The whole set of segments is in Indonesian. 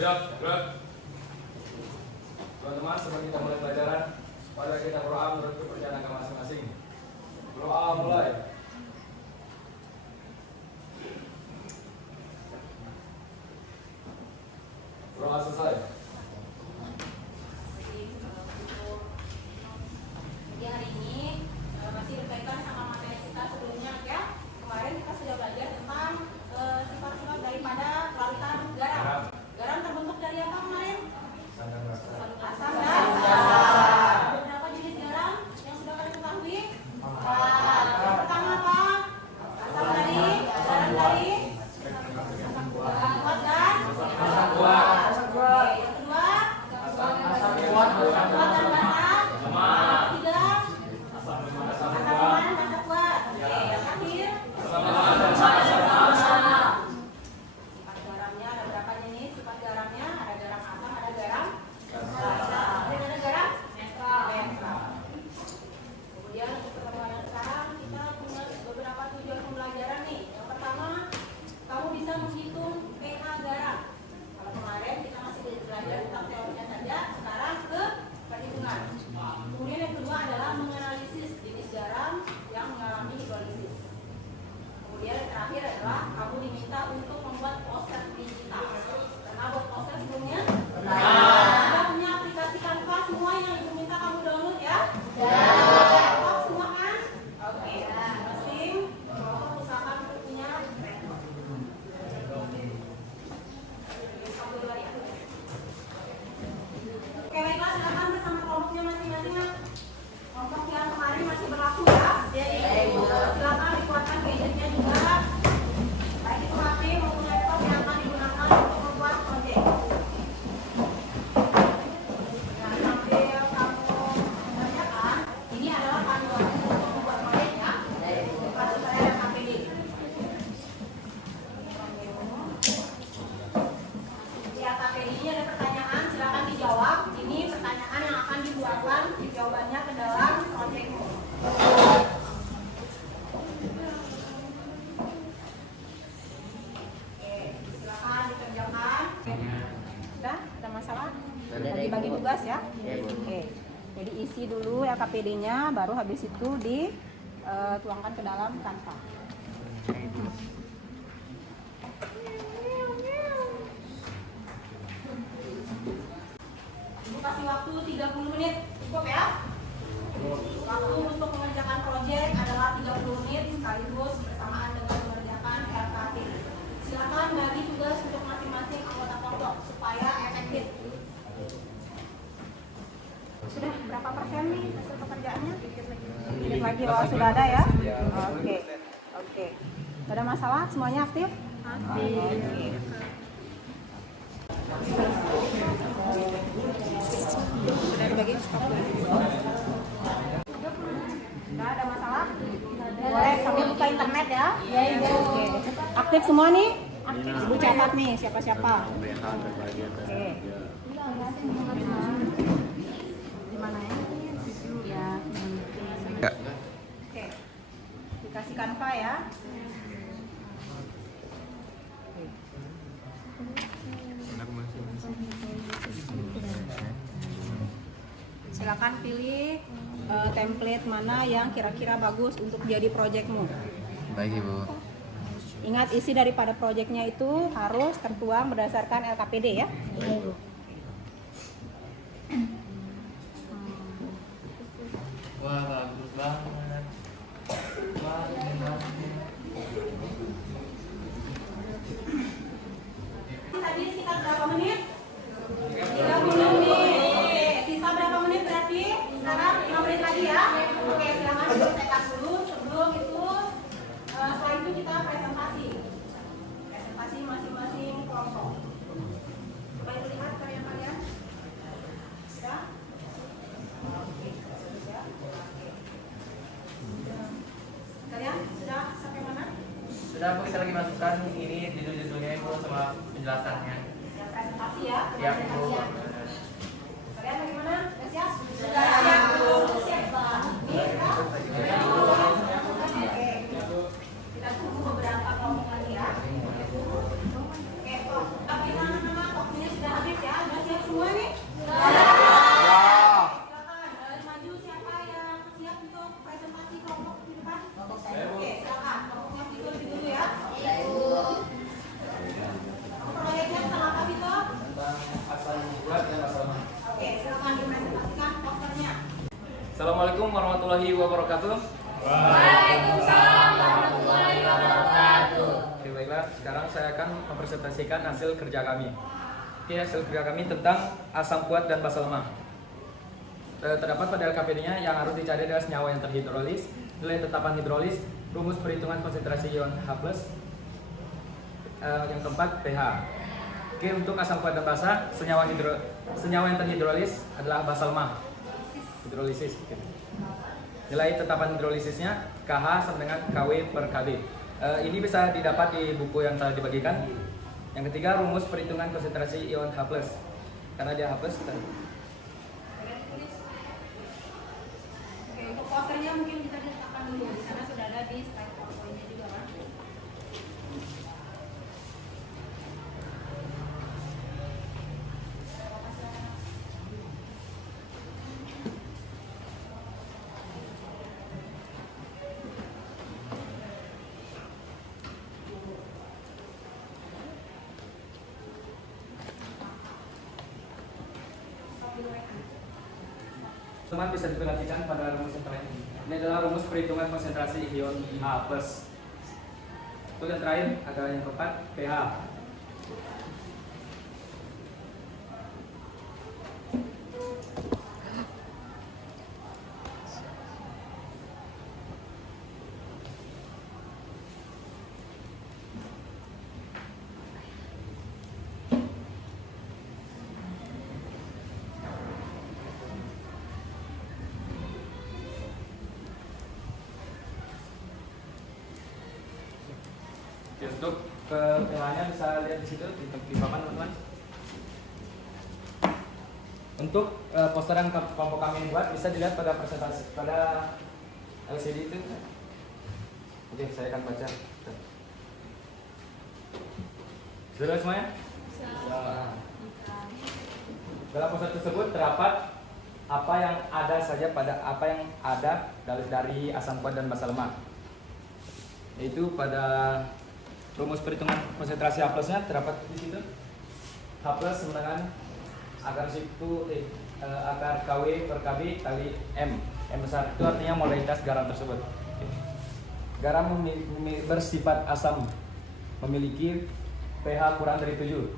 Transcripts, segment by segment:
Teman-teman, sebelum kita mulai pelajaran, mari kita berdoa menurut kepercayaan agama masing-masing. Berdoa mulai. Berdoa selesai. Di hari ini masih berkaitan sama materi kita sebelumnya ya. Kemarin kita sudah belajar tentang sifat-sifat daripada larutan garam. Garam terbentuk dari apa kemarin? Asam dan basa. Beberapa jenis garam yang sudah kalian ketahui? Yang pertama apa? Asam dari, garam dari asam kuat dan asam kuat. Yang kedua, asam kuat dan basa. Yang ketiga, asam lemah dan basa kuat. Yang terakhir, asam lemah dan basa. Sifat garamnya ada berapa jenis? Sifat garamnya ada garam asam, ada garam basa. Dan ada garam netral. Kemudian untuk pertemuan sekarang kita punya beberapa tujuan pembelajaran nih. Yang pertama, kamu bisa menghitung pH garam. Kalau kemarin kita masih belajar tentang teorinya saja, sekarang ke perhitungan. Kemudian yang kedua adalah menganalisis jenis garam yang mengalami hidrolisis. Kemudian yang terakhir adalah kamu diminta untuk membuat poster digital. Karena buat poster sebelumnya sudah punya aplikasi Canva semua yang ibu minta kamu download ya? Laptop semua kan? Oke, masing-masing kelompok usahakan untuk punya Oke, baiklah, silakan bersama kelompoknya masing-masing. Kelompok yang kemarin masih berlaku ya. Silakan dikuatkan gadgetnya juga. Baik itu HP maupun laptop yang akan digunakan untuk membuat proyek. Nah, sambil kamu mengerjakan, ini adalah panduan untuk membuat proyek ya. Kelas saya dan KPD. Di KPD ini ada pertanyaan, silakan dijawab. Ini pertanyaan yang akan dibuatkan jawabannya ke dalam proyekmu. Oke, silakan dikerjakan. Sudah? Ada masalah? Bagi-bagi tugas ya? Oke. Jadi isi dulu LKPD-nya, baru habis itu dituangkan ke dalam Canva. Ibu kasih waktu 30 menit, cukup ya? Waktu untuk mengerjakan proyek adalah 30 menit sekaligus bersamaan dengan mengerjakan LKPD. Silakan bagi tugas untuk masing-masing anggota kelompok supaya efektif. Sudah berapa persen nih hasil pekerjaannya? Sedikit lagi, oh sudah ada ya? Oke. Tidak ada masalah? Semuanya aktif? Aktif. Sudah dibagi? Tidak ada masalah? Boleh sambil buka internet ya? Oke. Aktif semua nih? Aktif. Ibu catat nih siapa-siapa. Oke. Di mana ya? Ya. Oke. Dikasih Canva ya. Silakan pilih template mana yang kira-kira bagus untuk jadi proyekmu. Baik Ibu. Ingat isi daripada proyeknya itu harus tertuang berdasarkan LKPD ya. Wah bagus banget. Wah ini bagus. Tadi sekitar berapa menit? 30 menit. Sisa berapa menit berarti? Sekarang 5 menit lagi ya. Oke, silakan selesaikan dulu. Sebelum itu, setelah itu kita presentasi. Presentasi masing-masing kelompok. Coba lihat karya kalian. Sudah? Oke, sudah. Kalian sudah sampai mana? Sudah Bu, kita lagi masukkan ini judul-judulnya Ibu sama penjelasannya. Ya, presentasi ya. Siap Bu. Kalian bagaimana? Sudah siap? Sudah siap Bu. Siap banget. Oke. Kita tunggu beberapa kelompok lagi ya. Oke, kok. Bagaimana nama tokonya sudah warahmatullahi wabarakatuh. Waalaikumsalam warahmatullahi wabarakatuh. Oke, baiklah, sekarang saya akan mempresentasikan hasil kerja kami. Oke, hasil kerja kami tentang asam kuat dan basa lemah. Terdapat pada LKPD-nya yang harus dicari adalah senyawa yang terhidrolis, nilai tetapan hidrolis, rumus perhitungan konsentrasi ion H+, yang keempat pH. Oke, untuk asam kuat dan basa, senyawa yang terhidrolis adalah basa lemah. Hidrolisis. Oke. Nilai tetapan hidrolisisnya KH sama dengan KW per KB. Ini bisa didapat di buku yang telah dibagikan. Yang ketiga, rumus perhitungan konsentrasi ion H+. Karena dia H+. Oke, untuk posternya mungkin bisa diletakkan dulu. Di sana sudah ada di slide PowerPoint-nya juga kan. Teman bisa diperhatikan pada rumus yang terakhir. Ini adalah rumus perhitungan konsentrasi ion H+. Untuk yang terakhir adalah yang keempat pH. Untuk pH-nya bisa lihat di situ di papan, teman-teman. Untuk poster yang kelompok kami buat bisa dilihat pada presentasi pada LCD itu. Oke, saya akan baca. Sudah semuanya? Dalam poster tersebut terdapat apa yang ada dari asam kuat dan basa lemah. Yaitu pada rumus perhitungan konsentrasi H+-nya terdapat di situ. H+ sama dengan akar KW per KB kali M. M besar itu artinya molaritas garam tersebut. Garam bersifat asam, memiliki pH kurang dari 7.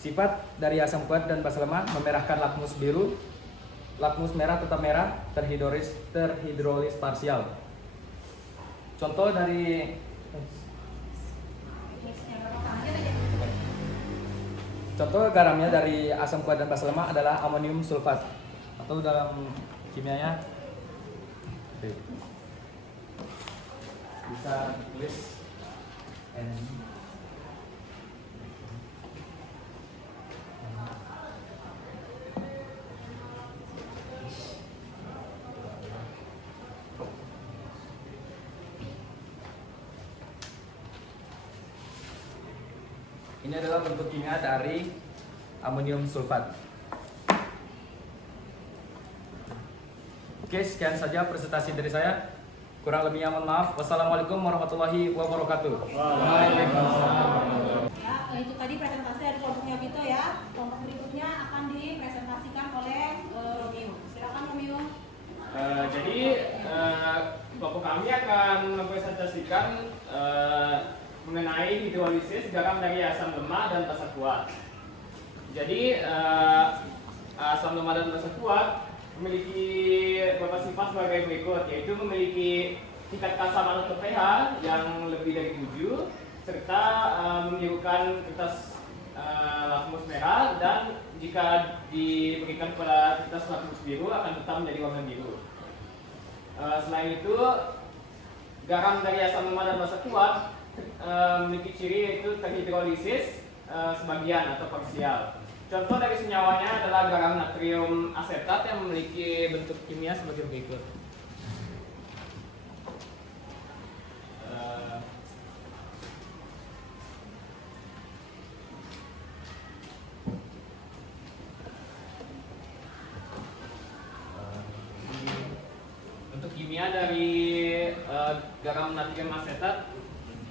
Sifat dari asam kuat dan basa lemah memerahkan lakmus biru, lakmus merah tetap merah, terhidrolis parsial. Contoh dari garamnya dari asam kuat dan basa lemah adalah amonium sulfat, atau dalam kimianya bisa tulis N. Ini adalah bentuk kimia dari amonium sulfat. Oke, sekian saja presentasi dari saya. Kurang lebihnya mohon maaf. Wassalamualaikum warahmatullahi wabarakatuh. Ya, itu tadi presentasi dari kelompoknya Vito ya. Kelompok berikutnya akan dipresentasikan oleh Romeo. Silakan Romeo. Jadi kelompok kami akan mempresentasikan mengenai hidrolisis garam dari asam lemah dan basa kuat. Jadi asam lemah dan basa kuat memiliki beberapa sifat sebagai berikut, yaitu memiliki tingkat keasaman atau pH yang lebih dari 7, serta menimbulkan kertas lakmus merah, dan jika diberikan pada kertas lakmus biru akan tetap menjadi warna biru. Selain itu, garam dari asam lemah dan basa kuat memiliki ciri yaitu terhidrolisis sebagian atau parsial. Contoh dari senyawanya adalah garam natrium asetat yang memiliki bentuk kimia sebagai berikut. Untuk kimia dari garam natrium asetat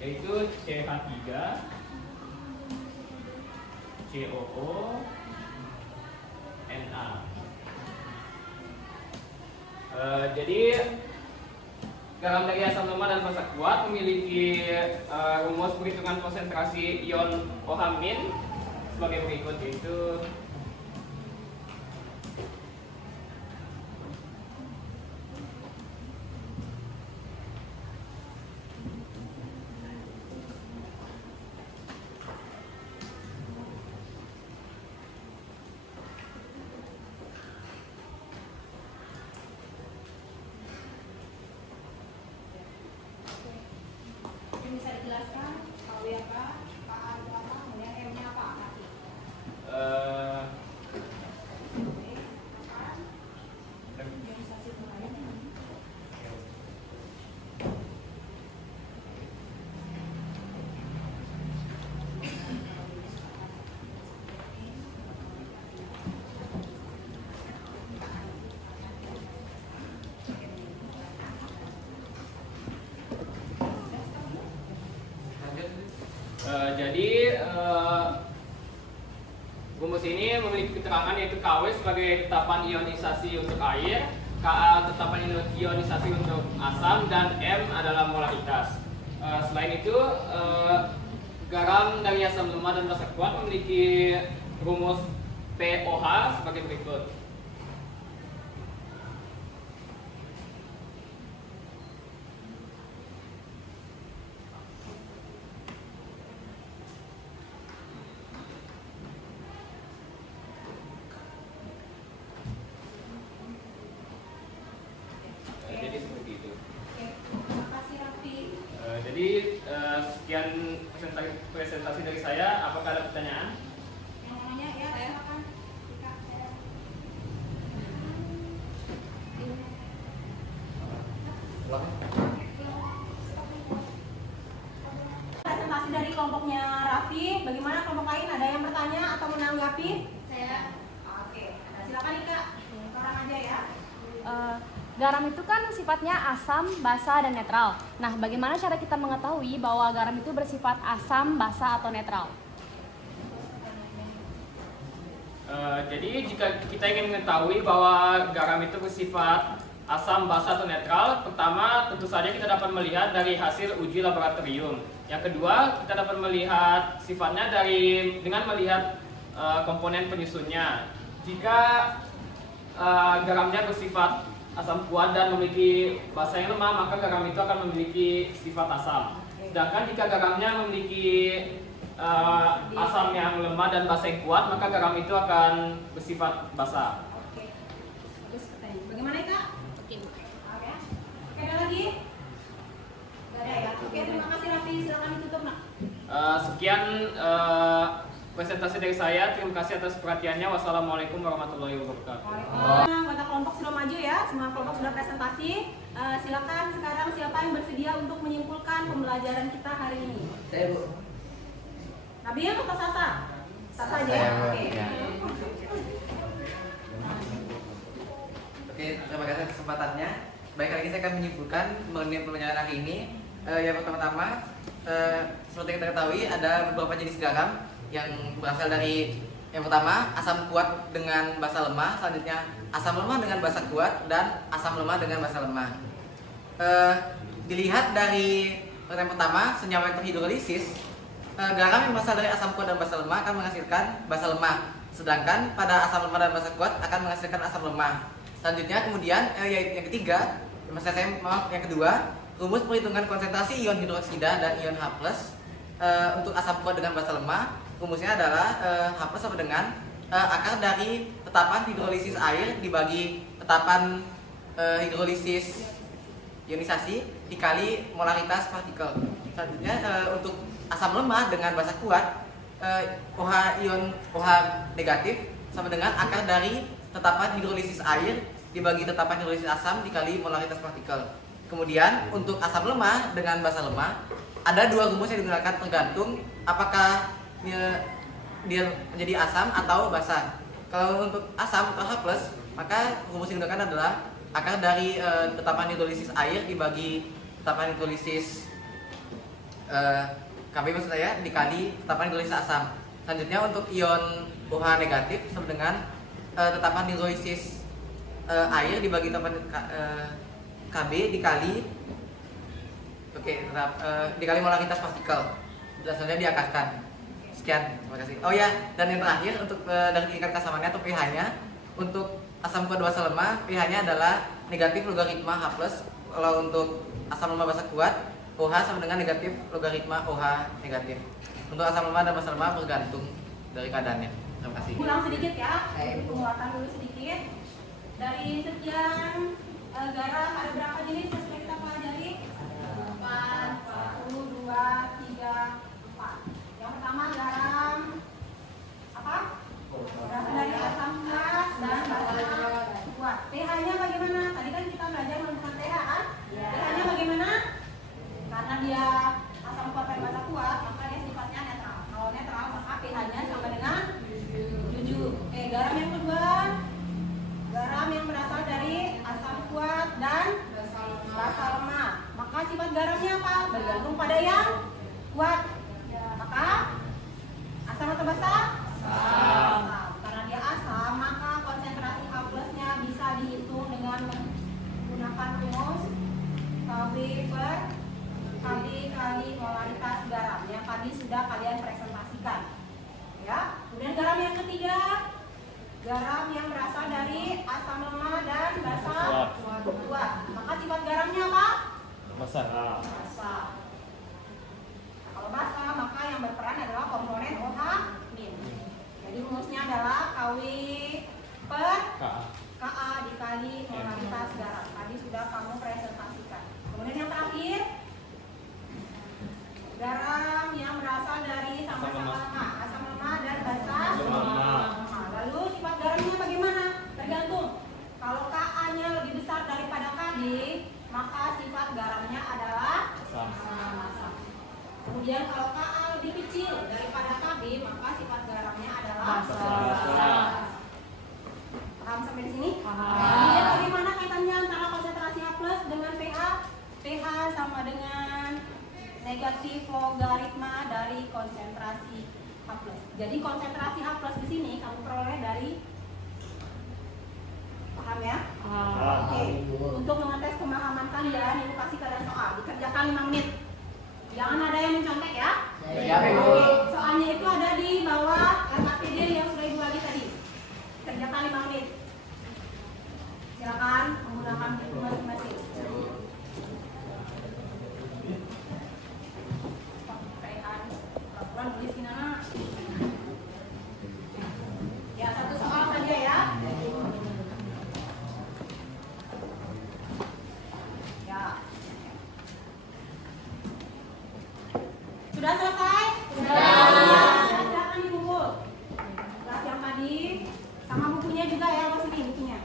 yaitu CH3, COO, Na. Jadi garam dari asam lemah dan basa kuat memiliki rumus perhitungan konsentrasi ion OH- sebagai berikut, yaitu Mungkin bisa dijelaskan kalau ya Pak, Pak itu apa, kemudian M-nya apa nanti? Oke, apa? Ionisasi urai. Lanjut. Jadi rumus ini memiliki keterangan yaitu KW sebagai tetapan ionisasi untuk air, Ka tetapan ionisasi untuk asam, dan M adalah molaritas. Selain itu, garam dari asam lemah dan basa kuat memiliki rumus POH sebagai berikut. Jadi seperti itu. Oke, terima kasih Raffi. Jadi sekian presentasi dari saya. Apakah ada pertanyaan? Yang namanya ya, silakan. Dika, saya. Presentasi dari kelompoknya Raffi. Bagaimana kelompok lain? Ada yang bertanya atau menanggapi? Saya. Oke, silakan Ika. Orang aja ya. Garam itu kan sifatnya asam, basa, dan netral. Nah, bagaimana cara kita mengetahui bahwa garam itu bersifat asam, basa, atau netral? Jadi jika kita ingin mengetahui bahwa garam itu bersifat asam, basa, atau netral, pertama tentu saja kita dapat melihat dari hasil uji laboratorium. Yang kedua, kita dapat melihat sifatnya dengan melihat komponen penyusunnya. Jika garamnya bersifat asam kuat dan memiliki basa yang lemah, maka garam itu akan memiliki sifat asam. Sedangkan jika garamnya memiliki asam yang lemah dan basa yang kuat, maka garam itu akan bersifat basa. Oke. Bagus pertanyaan. Bagaimana Ika? Oke, ada lagi? Gak ada ya? Oke, terima kasih Raffi. Silakan ditutup nak. Sekian presentasi dari saya. Terima kasih atas perhatiannya. Wassalamualaikum warahmatullahi wabarakatuh. Anggota kelompok sudah maju ya, semua kelompok sudah presentasi. Silakan sekarang siapa yang bersedia untuk menyimpulkan pembelajaran kita hari ini? Saya, Bu. Nabil atau Sasa? Sasa aja ya. Saya, Bu. Oke. Ya. Oke, terima kasih atas kesempatannya. Baik, kali ini saya akan menyimpulkan mengenai pembelajaran hari ini. Yang pertama-tama, seperti yang kita ketahui ada beberapa jenis garam yang berasal dari yang pertama asam kuat dengan basa lemah, selanjutnya asam lemah dengan basa kuat, dan asam lemah dengan basa lemah. Dilihat dari yang pertama, senyawa yang terhidrolisis, garam yang berasal dari asam kuat dan basa lemah akan menghasilkan basa lemah, sedangkan pada asam lemah dan basa kuat akan menghasilkan asam lemah. Selanjutnya kemudian yang ketiga, yang kedua, rumus perhitungan konsentrasi ion hidroksida dan ion H+, untuk asam kuat dengan basa lemah, rumusnya adalah H+ sama dengan akar dari tetapan hidrolisis air dibagi tetapan hidrolisis ionisasi dikali molaritas partikel. Selanjutnya untuk asam lemah dengan basa kuat, OH negatif sama dengan akar dari tetapan hidrolisis air dibagi tetapan hidrolisis asam dikali molaritas partikel. Kemudian untuk asam lemah dengan basa lemah ada dua rumus yang digunakan tergantung apakah dia menjadi asam atau basa. Kalau untuk asam atau H+, maka rumus yang digunakan adalah akar dari tetapan hidrolisis air dibagi tetapan hidrolisis Kb maksud saya dikali tetapan hidrolisis asam. Selanjutnya untuk ion OH negatif sama dengan tetapan hidrolisis air dibagi KB dikali dikali molaritas partikel. Berdasarnya diakarkan. Sekian, terima kasih. Oh ya, dan yang terakhir untuk dari tingkat keasamannya atau pH-nya, untuk asam kuat dan basa lemah pH-nya adalah negatif logaritma H+. Kalau untuk asam lemah basa kuat, OH sama dengan negatif logaritma OH negatif. Untuk asam lemah dan basa lemah bergantung dari keadaannya. Terima kasih. Ulang sedikit ya, penguatan dulu sedikit. Dari sekian garam ada berapa jenis yang sudah kita pelajari? 4, 1, 2, 3, 4. Yang pertama garam apa? Berasal dari asam kuat dan basa kuat. pH-nya bagaimana? Tadi kan kita belajar menentukan pH kan? pH-nya bagaimana? Karena dia asam kuat dan basa kuat, maka dia sifatnya netral. Kalau netral maka pH-nya sama dengan 7. Oke, garam yang kedua. Garam yang berasal dari asam kuat dan basa lemah. Maka sifat garamnya apa? Bergantung pada yang kuat. Maka asam atau basa? Asam. Karena dia asam, maka konsentrasi H+-nya bisa dihitung dengan menggunakan rumus KB kali molaritas garam yang tadi sudah kalian presentasikan. Ya. Kemudian garam yang ketiga, garam yang berasal dari asam lemah dan basa kuat. Maka sifat garamnya apa? Basa. Basa. Kalau basa, maka yang berperan adalah komponen OH-. Jadi rumusnya adalah KW per Ka dikali molaritas garam. Tadi sudah kamu presentasikan. Kemudian yang terakhir, garam yang berasal dari sama-sama lemah, asam lemah dan basa lemah. Lalu sifat garamnya bagaimana? Tergantung. Kalau Ka-nya lebih besar daripada Kb, maka sifat garamnya adalah asam. Kemudian kalau Ka lebih kecil daripada Kb, maka sifat garamnya adalah basa. Paham sampai di sini? Kemudian bagaimana kaitannya antara konsentrasi H+ dengan pH? pH sama dengan negatif logaritma dari konsentrasi H+. Jadi konsentrasi H+ di sini kamu peroleh dari, paham ya? Oke. Untuk mengetes pemahaman kalian, ibu kasih kalian soal, dikerjakan 5 menit. Jangan ada yang mencontek ya. Oke. Soalnya itu ada di bawah RKPD yang sudah ibu bagi tadi. Kerjakan 5 menit. Silakan menggunakan buku masing-masing. Peraturan tulis gimana? Ya, satu soal saja ya. Ya. Sudah selesai? Sudah. Silakan dikumpul. Kelas yang tadi sama bukunya juga ya, Mas, ini bukunya.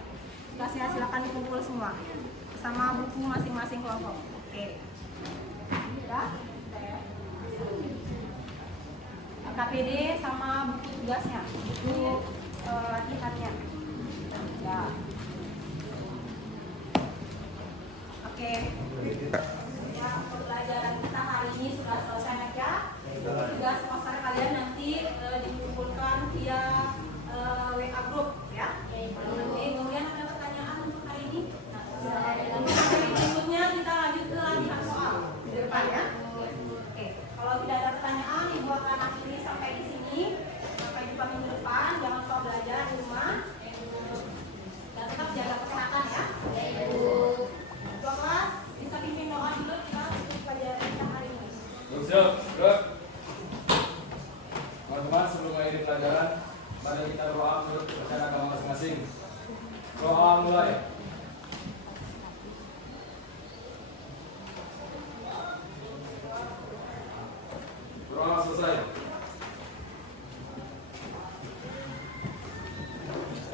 Silakan dikumpul semua. Sama buku masing-masing kelompok. Oke. Sudah? Sudah ya. KPD sama buku tugasnya, buku latihannya. Ya. Oke. Ya, pembelajaran kita hari ini sudah selesai ya. Tugas poster kalian nanti dikumpulkan via WA group ya. Nanti kemudian ada pertanyaan untuk hari ini. Untuk hari berikutnya kita lanjut ke latihan soal di depan ya. Oke. Kalau tidak ada pertanyaan, ibu akan akhiri sampai di sini. Sampai jumpa minggu depan. Jangan lupa belajar di rumah. Dan tetap jaga kesehatan ya. Ketua kelas bisa pimpin doa dulu, kita tutup pelajaran kita hari ini. Siap, siap. Teman-teman, sebelum mengakhiri pelajaran, mari kita berdoa menurut kepercayaan agama masing-masing. Doa mulai. Doa selesai.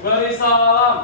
Beri salam.